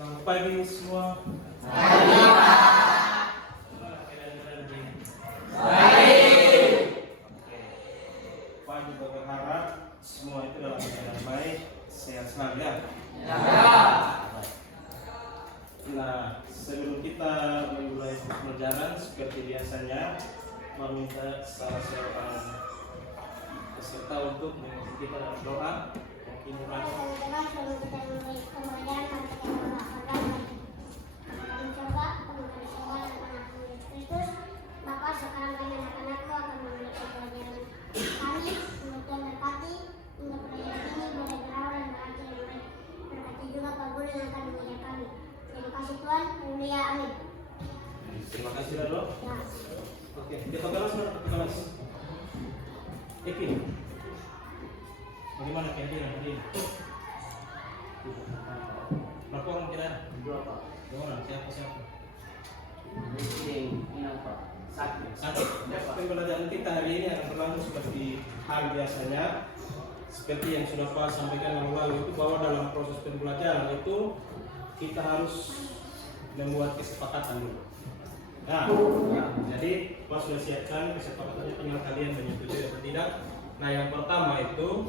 Selamat pagi semua. Pagi, Pak. Baik. Pak juga berharap semua itu dalam keadaan baik, sehat selalu ya. Ya. Nah, sebelum kita memulai pelajaran seperti biasanya, meminta salah seorang peserta untuk mengikuti kita dalam doa. Mungkin Bapak, sekarang kami anak-anakku akan memulai pelajaran kami. Untuk Tuhan berkati untuk pelajaran ini boleh berawal dan berakhir yang baik. Berkati juga Pak Guru yang akan mengajar kami. Terima kasih Tuhan, mulia, amin. terima kasih Lalo. Ya. Oke, kita kelas mana? Kita kelas. Eki. Bagaimana kehadiran hari ini? Berapa orang kira? 2, Pak. 2 orang. Siapa? Ini Pak. Satu. Pembelajaran kita hari ini akan berlangsung seperti hal biasanya. Seperti yang sudah Pak sampaikan yang lalu itu, bahwa dalam proses pembelajaran itu kita harus membuat kesepakatan dulu. Nah, jadi Pak sudah siapkan kesepakatannya, tinggal kalian menyetujui atau tidak. Nah, yang pertama itu,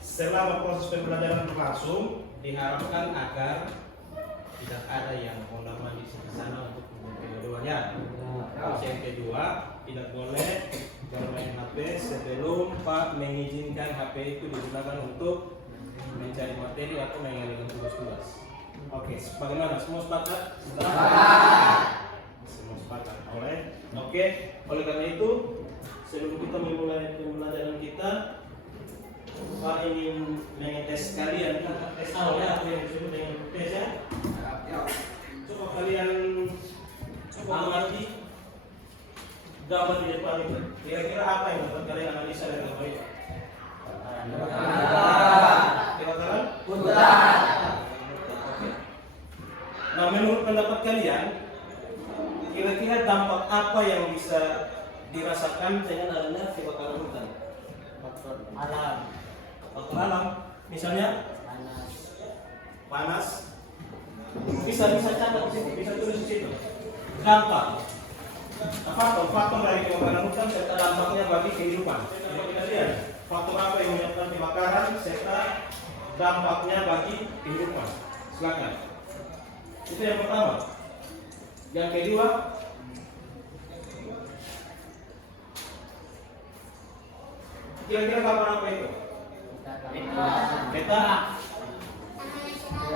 selama proses pembelajaran berlangsung, diharapkan agar tidak ada yang mondar-mandir di sana untuk keduanya. Terus yang kedua, tidak boleh bermain HP sebelum Pak mengizinkan HP itu digunakan untuk mencari materi atau mengerjakan tugas-tugas. Oke, bagaimana? Semua sepakat? Semua sepakat. Oke, oleh karena itu, sebelum kita memulai pembelajaran kita, Pak ingin mengetes kalian, tes awal ya, apa yang disebut dengan tes ya. Coba kalian amati gambar di depan itu. Kira-kira apa yang dapat kalian analisa dari gambar itu? Kira-kira? Buta. Nah, menurut pendapat kalian, kira-kira dampak apa yang bisa dirasakan dengan adanya kebakaran hutan? Faktor alam. Faktor alam, misalnya panas. Bisa catat di situ, bisa tulis di situ. Dampak. Faktor dari kebakaran hutan serta dampaknya bagi kehidupan. Coba kita lihat faktor apa yang menyebabkan kebakaran serta dampaknya bagi kehidupan. Silakan. Itu yang pertama. Yang kedua, kira-kira kapan apa itu? Peta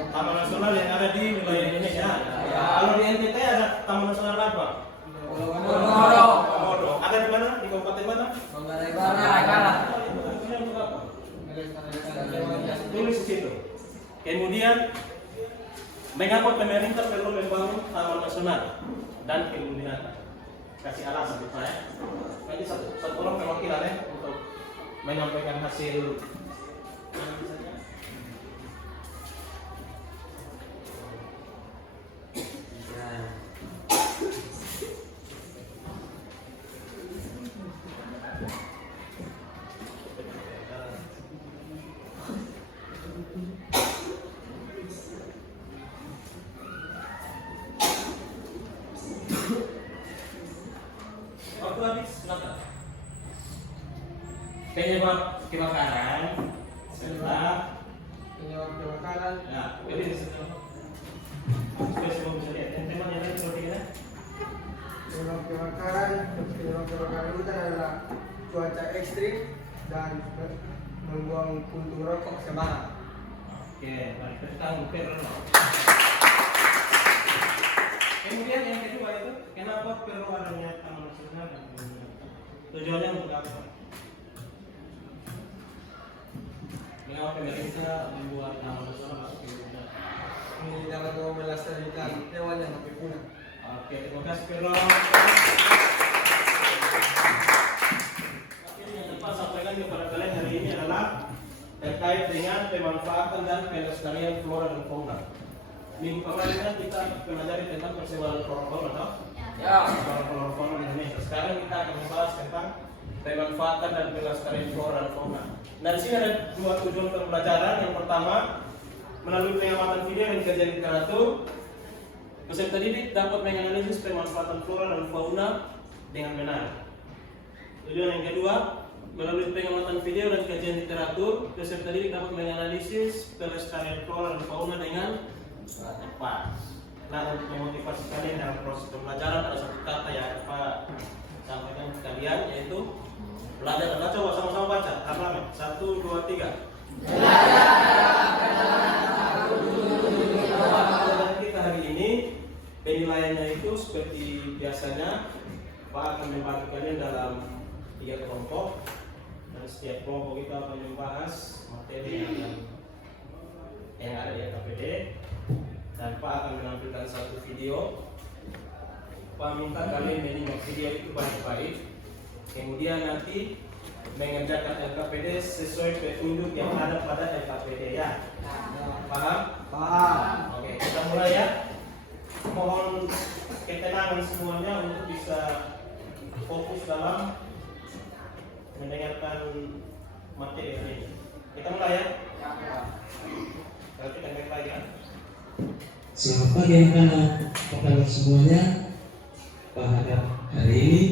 Taman Nasional yang ada di wilayah Indonesia. Kalau di NTT ada Taman Nasional apa? Komodo. Ada di mana? Di kabupaten mana? Tulis di situ. Kemudian, mengapa pemerintah perlu membangun Taman Nasional dan kebun binatang? Kasih alasan gitu ya. Nanti satu orang perwakilan ya untuk menyampaikan hasil. Waktu habis, silakan. Penyebab kebakaran setelah ya, jadi setelah supaya semua bisa lihat. Yang teman yang lain seperti ini. Penyebab kebakaran hutan adalah cuaca ekstrim dan membuang puntung rokok sembarangan. Oke, mari kita tanggung. Kemudian yang kedua itu, kenapa perlu adanya Taman Nasional dan kebun binatang? Tujuannya untuk apa? Mengapa pemerintah membuat Taman Nasional masuk kebun binatang? Ini dapat melestarikan hewan yang hampir punah. Oke, terima kasih Pero. Yang dapat sampaikan kepada kalian hari ini adalah terkait dengan pemanfaatan dan pelestarian flora dan fauna. Minggu kemarin kan kita pelajari tentang persebaran flora dan fauna, toh? Ya. Persebaran flora dan fauna di Indonesia. Sekarang kita akan membahas tentang pemanfaatan dan pelestarian flora dan fauna. Nah, di sini ada dua tujuan pembelajaran. Yang pertama, melalui pengamatan video dan kajian literatur, peserta didik dapat menganalisis pemanfaatan flora dan fauna dengan benar. Tujuan yang kedua, melalui pengamatan video dan kajian literatur, peserta didik dapat menganalisis pelestarian flora dan fauna dengan tepat. Nah, untuk memotivasi kalian dalam proses pembelajaran ada satu kata yang Pak sampaikan ke kalian, yaitu belajar. Anda coba sama-sama baca. Apa? 1, 2, 3. Belajar kita hari ini penilaiannya itu seperti biasanya Pak akan membagi kalian dalam 3 kelompok, dan setiap kelompok kita akan membahas materi yang ada di LKPD, dan Pak akan menampilkan satu video. Pak minta kalian menyimak video itu baik-baik, kemudian nanti mengerjakan LKPD sesuai petunjuk yang ada pada LKPD ya. Paham? Paham. Oke, kita mulai ya. Mohon ketenangan semuanya untuk bisa fokus dalam mendengarkan materi ini. Kita mulai ya. Kita baik-baik ya. Selamat pagi anak-anak, apa kabar semuanya? Pak harap hari ini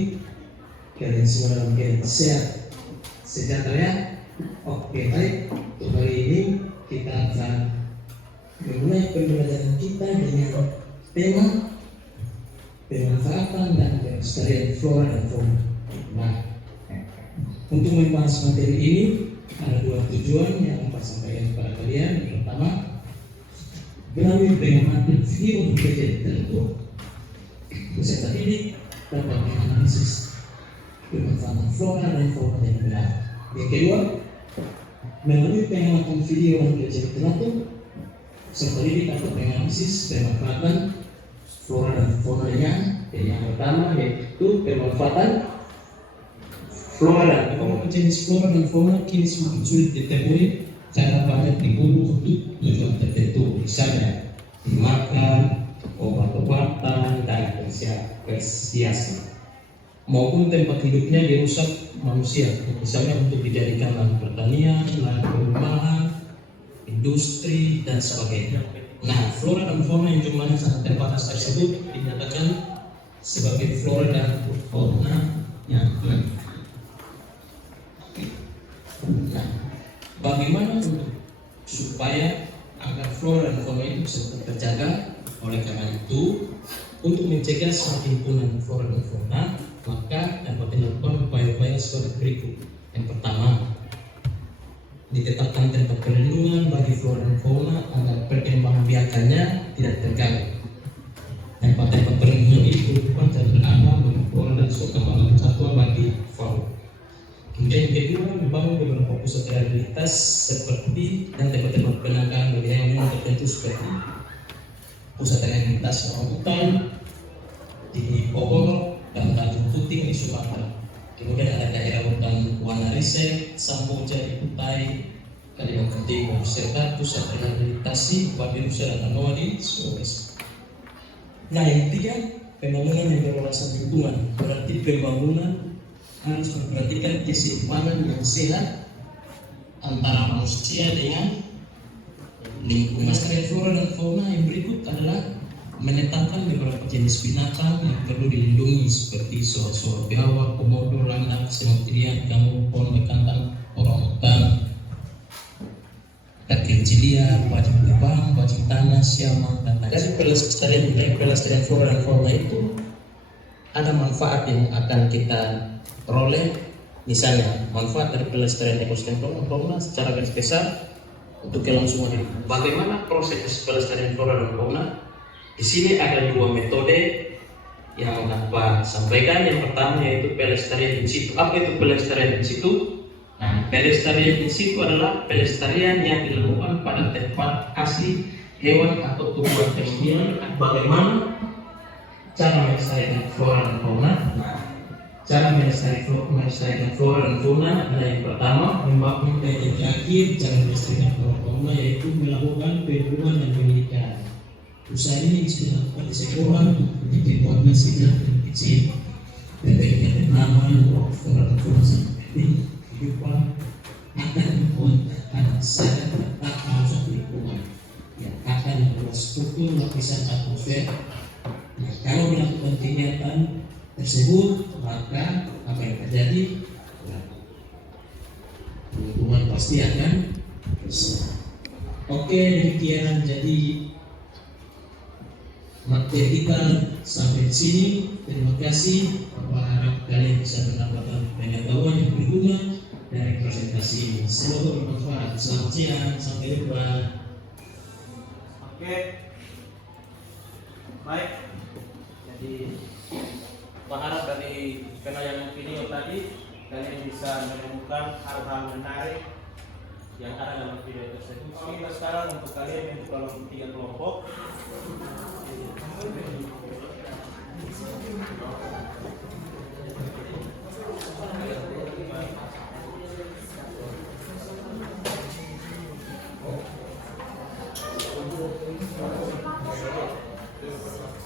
kalian semua dalam keadaan sehat, sejahtera ya? Oke, baik. Untuk hari ini kita akan memulai pembelajaran kita dengan tema pemanfaatan dan pelestarian flora dan fauna. Nah, untuk membahas materi ini ada 2 tujuan yang Pak sampaikan kepada kalian. Yang pertama, melalui pengamatan video dan kajian literatur, peserta didik dapat menganalisis pemanfaatan flora dan fauna dengan benar. Yang kedua, melalui pengamatan video dan kajian literatur, peserta didik dapat menganalisis pemanfaatan flora dan fauna dengan yang pertama, yaitu pemanfaatan flora dan fauna. Jenis flora dan fauna kini semakin sulit ditemui cara banyak diburu untuk tujuan tertentu, misalnya dimakan, obat-obatan, dan perhiasan, maupun tempat hidupnya dirusak manusia, misalnya untuk dijadikan lahan pertanian, lahan perumahan, industri, dan sebagainya. Nah, flora dan fauna yang jumlahnya sangat terbatas tersebut dinyatakan sebagai flora dan fauna yang nah, bagaimana untuk supaya agar flora dan fauna itu bisa tetap terjaga? Oleh karena itu, untuk mencegah semakin punah flora dan fauna, maka dapat dilakukan upaya-upaya seperti berikut. Yang pertama, ditetapkan tempat perlindungan bagi flora dan fauna agar perkembangan biakannya tidak terganggu. Tempat-tempat perlindungan itu bukan terbenam bagi flora dan suatu satwa bagi fauna. Kemudian yang kedua, membangun beberapa pusat rehabilitas seperti dan tempat-tempat penangkaran bagi hewan tertentu seperti pusat rehabilitas orangutan di Bogor dan Tanjung Puting di Sumatera. Kemudian ada daerah hutan Wana Riset, Samboja di Kutai, Kalimantan Timur, serta pusat rehabilitasi Babi Nusa dan Anoa di Sulawesi. Nah, yang ketiga, pembangunan yang berwawasan lingkungan, berarti pembangunan harus memperhatikan keseimbangan yang sehat antara manusia dengan lingkungan. Pelestarian flora dan fauna yang berikut adalah menetapkan beberapa jenis binatang yang perlu dilindungi seperti soa-soa biawak, komodo, landak, semoptidian, kamul, pon, bekantan, orangutan, terkencil liar, bajing terbang, bajing tanah, siamang, dan lain. Dari pelestarian flora dan fauna itu ada manfaat yang akan kita peroleh. Misalnya manfaat dari pelestarian ekosistem flora dan fauna secara garis besar untuk kelangsungan hidup. Bagaimana proses pelestarian flora dan fauna? Di sini ada 2 metode yang Pak sampaikan. Yang pertama yaitu pelestarian in situ. Apa itu pelestarian in situ? Nah, pelestarian in situ adalah pelestarian yang dilakukan pada tempat asli hewan atau tumbuhan tersebut. Bagaimana cara melestarikan flora dan fauna? Nah, cara melestarikan flora dan fauna adalah yang pertama membangun dan terakhir cara melestarikan flora dan fauna yaitu melakukan perburuan dan penelitian. Usaha ini bisa dilakukan di sekolah untuk informasi dan kecil, berbagai tanaman, flora dan fauna seperti kehidupan akan membuat anak sadar tentang masuk lingkungan. Nah, kalau melakukan kegiatan tersebut, maka apa yang terjadi? Ya, hubungan pasti akan bersama. Oke, demikian jadi materi kita sampai di sini. Terima kasih. Bapak harap kalian bisa mendapatkan pengetahuan yang berguna dari presentasi ini. Semoga bermanfaat. Selamat siang, sampai jumpa. Oke. Baik. Jadi berharap dari penayangan video tadi kalian bisa menemukan hal-hal menarik yang ada dalam video tersebut. Kita sekarang untuk kalian untuk dalam 3 kelompok.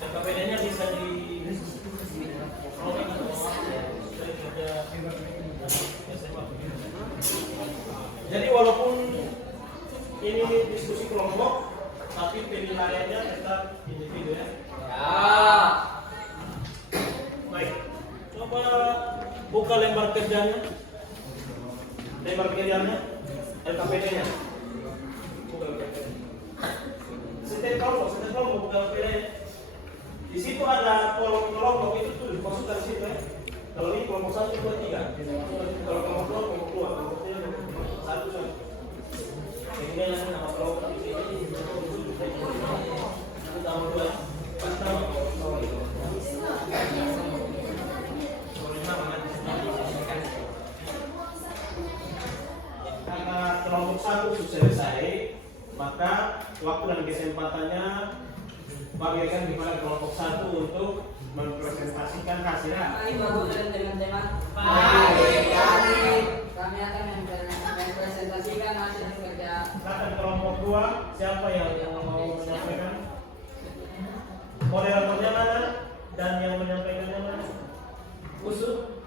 KPD-nya bisa di jadi walaupun ini diskusi kelompok, tapi penilaiannya tetap individu ya. Baik, coba buka lembar kerjanya, LKPD-nya. Buka LKPD. Setiap kelompok buka LKPD. Di situ ada kolom kelompok itu tuh dimasukkan di situ ya. Kalau ini kelompok 1, 2, 3. Kalau kelompok 2, kelompok 2, kelompok 3, kelompok 1 saja. Ini yang nama kelompok ini. Itu tahun 2. Pas tahun. Karena kelompok 1 sudah selesai, maka waktu dan kesempatannya bagikan di mana kelompok 1 untuk mempresentasikan hasilnya. Mari Bapak dan teman-teman. Kami akan mempresentasikan hasil kerja. Silakan kelompok 2, siapa yang mau menyampaikan? Moderatornya mana dan yang menyampaikannya mana? Usu?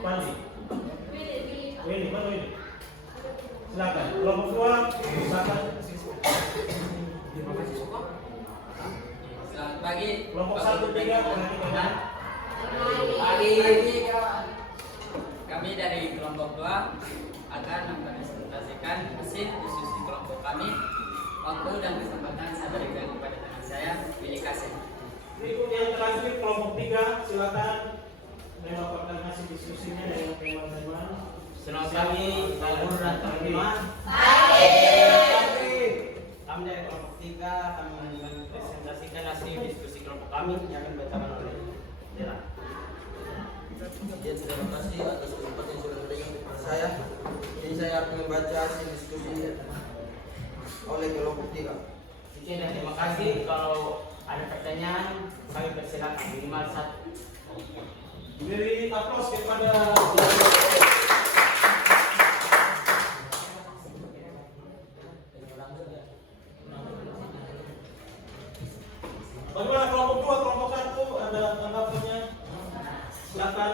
Pandi? Willy, mana Willy? Silakan. Kelompok 2, silakan. Selamat pagi. Kelompok 1, 3, perhatikan. Pagi. Kami dari kelompok 2 akan mempresentasikan hasil diskusi kelompok kami. Waktu dan kesempatan saya berikan kepada teman saya, Willy Kasih. Berikut yang terakhir kelompok 3, silakan melaporkan hasil diskusinya dengan teman-teman. Selamat pagi, Bapak dan teman-teman. Kami dari kelompok 3 akan mempresentasikan hasil diskusi kelompok kami yang akan dibacakan oleh Dera. Ya, terima kasih atas kesempatan yang sudah diberikan kepada saya. Ini saya akan membaca hasil diskusi oleh kelompok 3. Oke, dan terima kasih. Kalau ada pertanyaan, kami persilakan minimal 1. Beri aplaus kepada bagaimana kelompok 2, kelompok 1 ada tanggapannya? Silakan.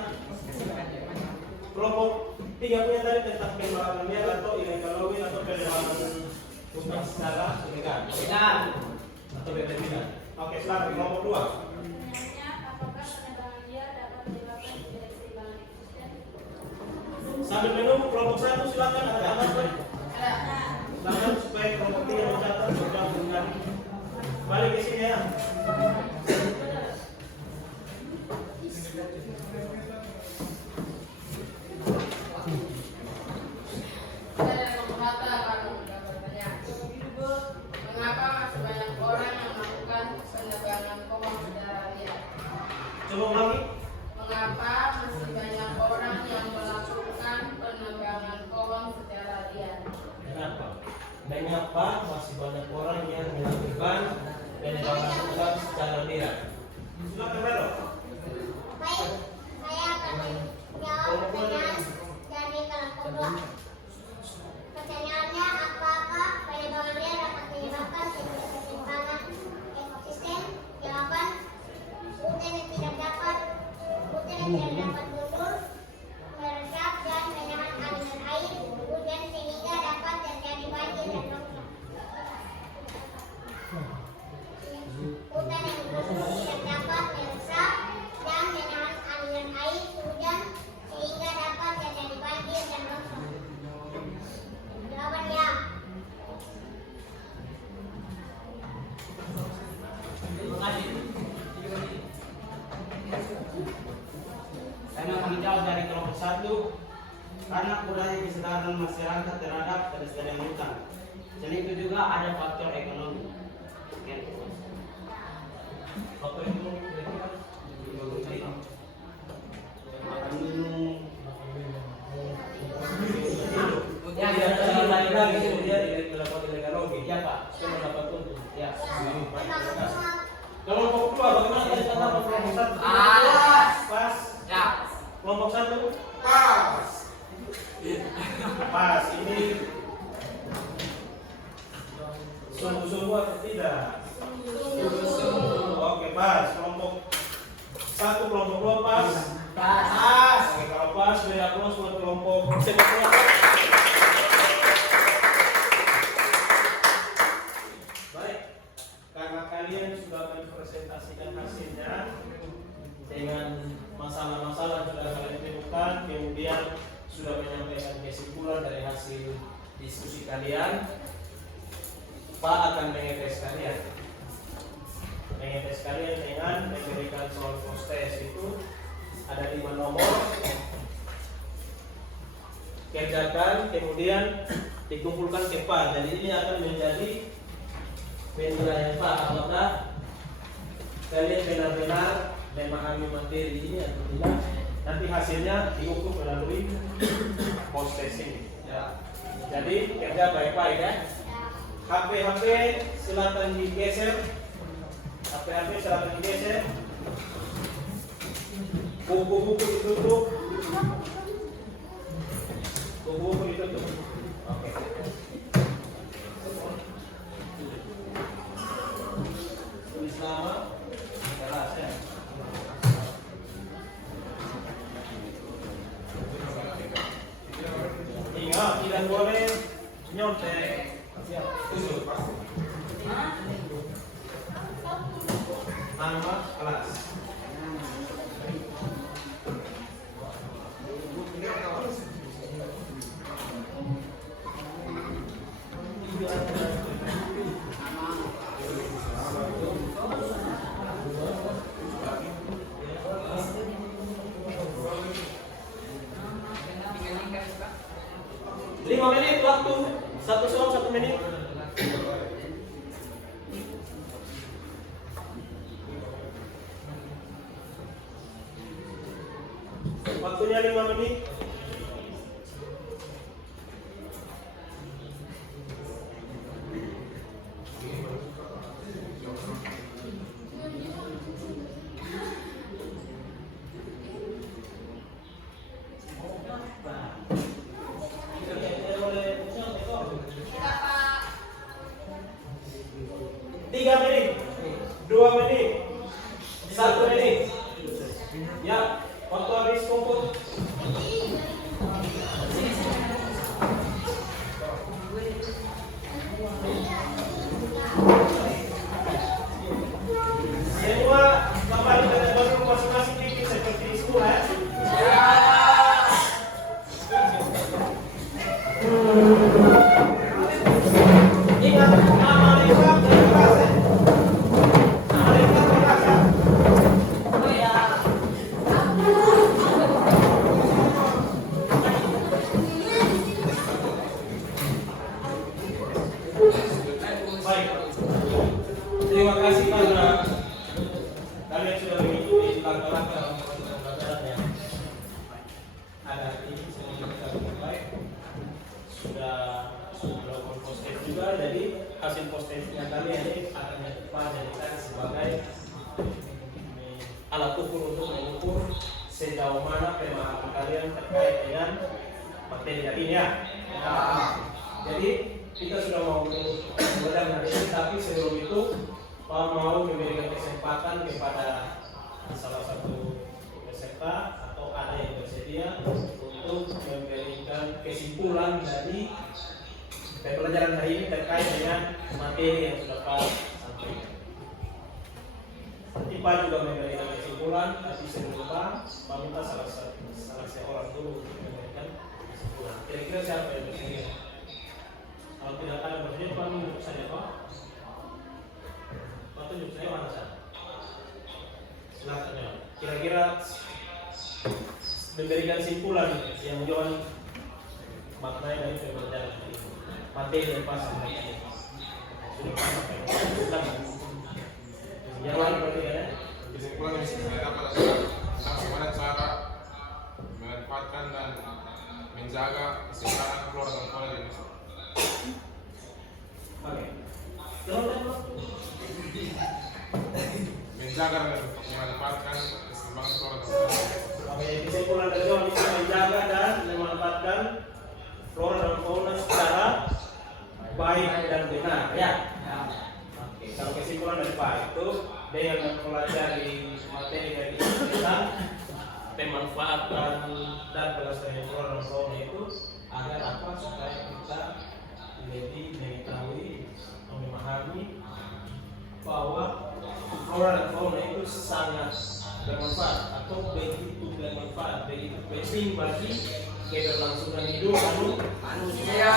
Kelompok 3 punya tadi tentang pembahasan liar atau illegal logging atau pembahasan bukan secara ilegal. Benar. Atau berbeda. Oke, silakan kelompok 2. Sebenarnya, apakah penerbangan liar dapat menyebabkan indeksi bank ekosistem? Sambil menunggu kelompok 1 silakan ada tanggapan. Silakan supaya kelompok 3 mencatat beberapa dengan balik ke sini ya. Saya mengatakan bertanya, mengapa masih banyak orang yang melakukan penerbangan keuangan secara liar? Coba ulangi. Mengapa masih banyak orang yang melakukan penerbangan keuangan secara liar? Kenapa? Mengapa masih banyak orang yang melakukan penerbangan uang secara liar? Silakan Rado. Baik, saya akan menjawab pertanyaan dari kelompok 2. Pertanyaannya, apakah penerbangan liar dapat menyebabkan ketimpangan ekosistem? Jawaban, hutan yang tidak dapat mundur, meresap dan menahan aliran air hujan sehingga dapat terjadi banjir dan longsor. Hutan yang jauh dari kelompok 1 karena kurangnya kesadaran masyarakat terhadap kelestarian hutan. Dan itu juga ada faktor ekonomi. Sekian. Faktor ekonomi kira-kira makan minum. Ya, Dia ada cara lagi lagi gitu. dia dilakukan illegal logging. Iya, Pak. Saya mendapat untung. Ya. Kelompok 2 bagaimana tadi kata kelompok 1? Pas. Ya. Kelompok 1 Pas. pas. Ini sungguh-sungguh atau tidak? Oke, pas. Kelompok 1, kelompok 2 pas. Pas. Oke, kalau pas beri aplaus buat kelompok sepak bola. Baik, karena kalian sudah mempresentasikan hasilnya dengan masalah-masalah yang sudah kalian temukan, kemudian sudah menyampaikan kesimpulan dari hasil diskusi kalian, Pak akan mengetes kalian. Mengetes kalian dengan memberikan soal post test itu ada 5 nomor, kerjakan, kemudian dikumpulkan ke Pak. Jadi ini akan menjadi penilaian Pak apakah kalian benar-benar memahami materi ini atau tidak. Nanti hasilnya diukur melalui post test ini. Ya. Jadi kerja baik-baik ya. HP silakan digeser. HP silakan digeser. Buku-buku ditutup. Buku-buku ditutup. Oke. Tulis nama, jelas ya. Ingat, tidak boleh nyontek. Siap. Tutup. Nama kelas. Lima menit waktu, satu soal 1 menit. Waktunya 5 menit. Tiga menit, 2 menit, 1 menit. Ya, waktu habis kumpul. Semua kembali ke tempat masing-masing bikin seperti di sekolah. Ingat nama lengkap dan kelas. Nama lengkap dan kelas. Baik. Terima kasih karena kalian sudah mengikuti langkah-langkah pembelajaran yang ada ini. Semoga kita lebih baik. Sudah melakukan post test juga, jadi hasil post testnya kalian ini akan dijadikan sebagai alat ukur untuk mengukur sejauh mana pemahaman kalian terkait dengan materi hari ini ya. Jadi kita sudah mau belajar hari ini, tapi sebelum itu Pak mau memberikan kesempatan kepada salah satu peserta atau ada yang bersedia untuk memberikan kesimpulan dari pembelajaran hari ini terkait dengan materi yang sudah Pak sampaikan. Nanti Pak juga memberikan kesimpulan, tapi sebelum Pak minta salah seorang dulu untuk memberikan kesimpulan. Kira-kira siapa yang bersedia? Kalau tidak ada bersedia, Pak menunjuk saja Pak. Pak tunjuk saya mana saja. Silakan ya. Kira-kira memberikan simpulan yang Johan maknai dari pembelajaran ini. Materi dan pasal mereka. Sudah pasal. Yang lain berarti ya. Kesimpulan yang saya dapat adalah tentang bagaimana cara memanfaatkan dan menjaga keseimbangan flora dan fauna di Indonesia. Oke. Menjaga dan memanfaatkan keseimbangan flora dan fauna. Oke, kesimpulan dari Johan bisa menjaga dan memanfaatkan flora dan fauna secara baik dan benar, ya. Oke, kalau kesimpulan dari Pak itu dengan mempelajari materi dari tentang pemanfaatan dan pelestarian flora dan fauna itu agar apa supaya kita lebih mengetahui, memahami bahwa flora dan fauna itu sangat bermanfaat atau begitu bermanfaat, begitu penting bagi keberlangsungan hidup manusia.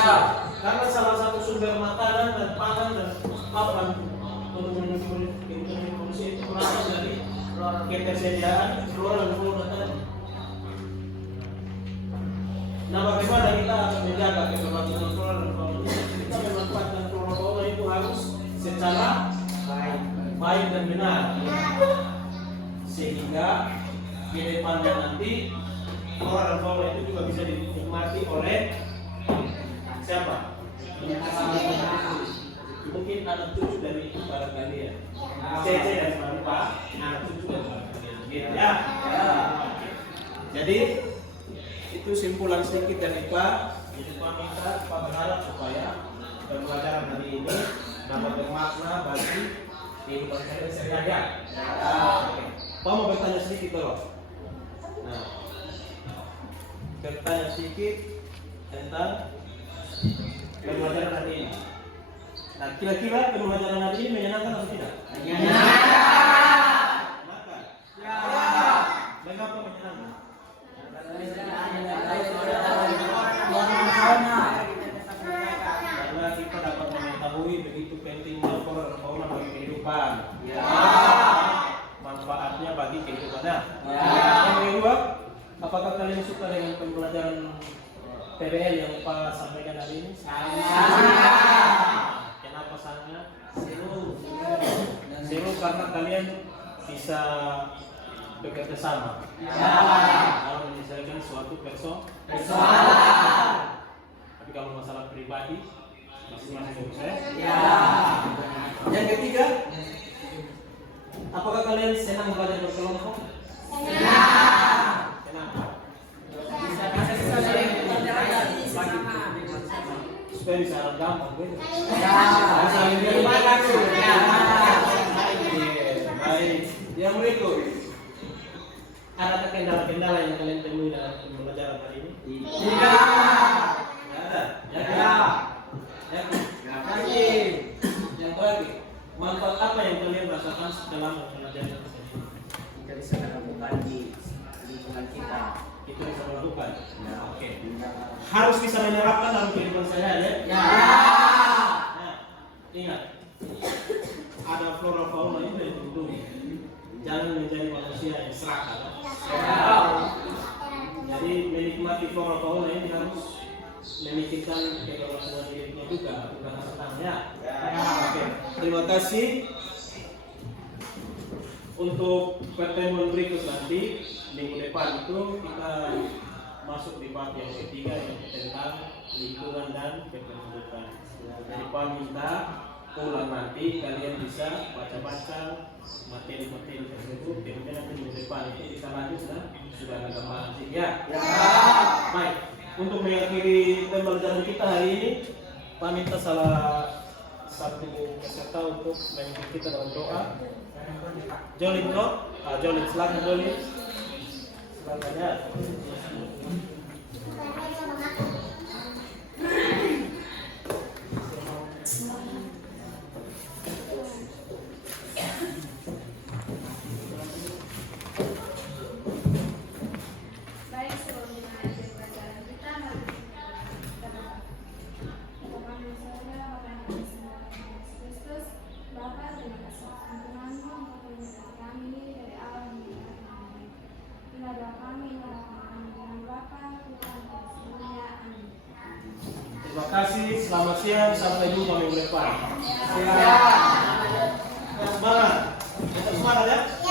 Karena salah satu sumber makanan dan pangan dan papan untuk memenuhi manusia itu berasal dari ketersediaan flora dan fauna tadi. Nah, bagaimana kita akan menjaga keberlangsungan flora dan fauna? Kita memanfaatkan flora dan fauna itu harus secara baik dan benar, sehingga di depannya nanti flora dan fauna itu juga bisa dinikmati oleh siapa? Mungkin anak cucu dari para kalian. Cece dari mana Pak? Anak cucu dari para kalian. Gitu ya. Jadi itu simpulan sedikit dari Pak. Jadi Pak minta, Pak berharap supaya pembelajaran hari ini dapat bermakna bagi kehidupan sehari-hari. Pak mau bertanya sedikit dulu. Nah, bertanya sedikit tentang pembelajaran hari ini. Nah, kira-kira pembelajaran hari ini menyenangkan atau tidak? Menyenangkan. Mengapa menyenangkan? Karena kita dapat mengetahui begitu pentingnya flora dan fauna bagi kehidupan. Manfaatnya bagi kehidupannya. Yang kedua, apakah kalian suka dengan pembelajaran PBL yang Pak sampaikan hari ini? Kenapa sangat? Seru karena kalian bisa bekerja sama dalam menyelesaikan suatu persoalan. Tapi kalau masalah pribadi masing-masing urus ya. Yang ketiga, apakah kalian senang belajar berkelompok? Kenapa? Supaya bisa gampang gitu. Baik. Yang berikut, ada kendala-kendala yang kalian temui dalam pembelajaran hari ini? Tidak. Ada. Yang terakhir, manfaat apa yang kalian rasakan setelah mempelajari ini? Kita bisa menemukan di lingkungan kita. Itu bisa melakukan. Oke. Harus bisa menerapkan dalam kehidupan sehari-hari. Ya. Nah, ingat, ada flora fauna itu yang dilindungi. Jangan menjadi manusia yang serakah. Jadi menikmati flora fauna ini harus memikirkan keberlangsungan hidupnya juga, bukan senangnya. Oke. Terima kasih. Untuk pertemuan berikut nanti minggu depan itu kita masuk di bab yang ketiga yang tentang lingkungan dan kependudukan. Jadi Pak minta pulang nanti kalian bisa baca-baca materi-materi tersebut. Kemudian nanti minggu depan itu kita lanjut sudah ada gambaran ya. Baik. Untuk mengakhiri pembelajaran kita hari ini, Pak minta salah satu peserta untuk memimpin kita dalam doa. Jolin bro, Jolin silakan Jolin. Silakan ya. Baik, sebelum dimulai pelajaran kita, mari kita berdoa. Bapa di surga, Bapa yang kami sembah, Yesus Kristus, Bapa terima kasih ampunanmu untuk menyelamatkan kami dari alam yang tidak kami, inilah doa kami, inilah kami. selamat siang, sampai jumpa minggu depan. Siap. Semangat. Tetap semangat ya.